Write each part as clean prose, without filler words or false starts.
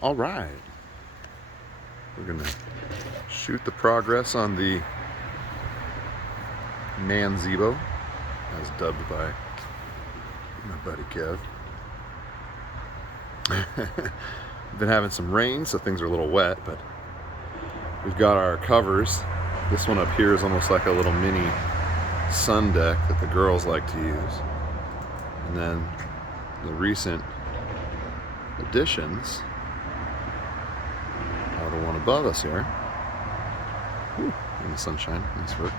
All right, we're gonna shoot the progress on the Manzebo, as dubbed by my buddy Kev. Been having some rain, so things are a little wet, but we've got our covers. This one up here is almost like a little mini sun deck that the girls like to use. And then the recent additions are the one above us here. Ooh, in the sunshine, nice work.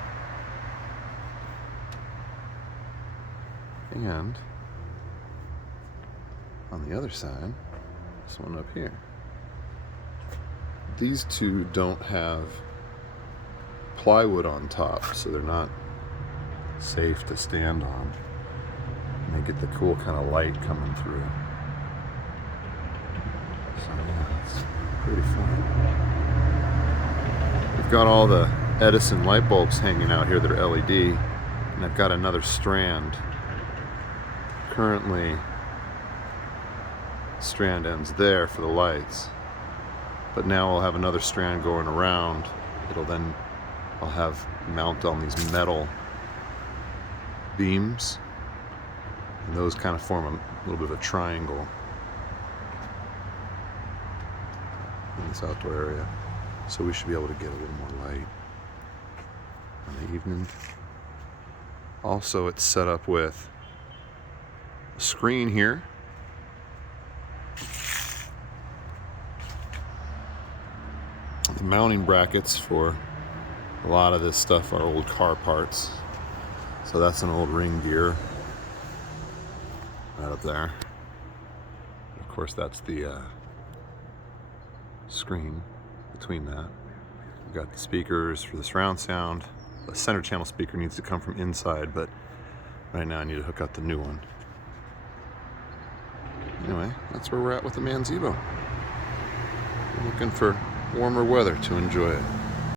And on the other side, this one up here. These two don't have plywood on top, so they're not safe to stand on. And they get the cool kind of light coming through. So yeah, it's pretty fun. We've got all the Edison light bulbs hanging out here that are LED, and I've got another strand. Currently, strand ends there for the lights, but now I'll have another strand going around. I'll have mount on these metal beams, and those kind of form a little bit of a triangle in this outdoor area, so we should be able to get a little more light in the evening. Also, it's set up with a screen here, the mounting brackets for a lot of this stuff are old car parts. So that's an old ring gear right up there. Of course, that's the screen between that. We've got the speakers for the surround sound. The center channel speaker needs to come from inside, but right now I need to hook up the new one. Anyway, that's where we're at with the Manzebo. We're looking for warmer weather to enjoy it.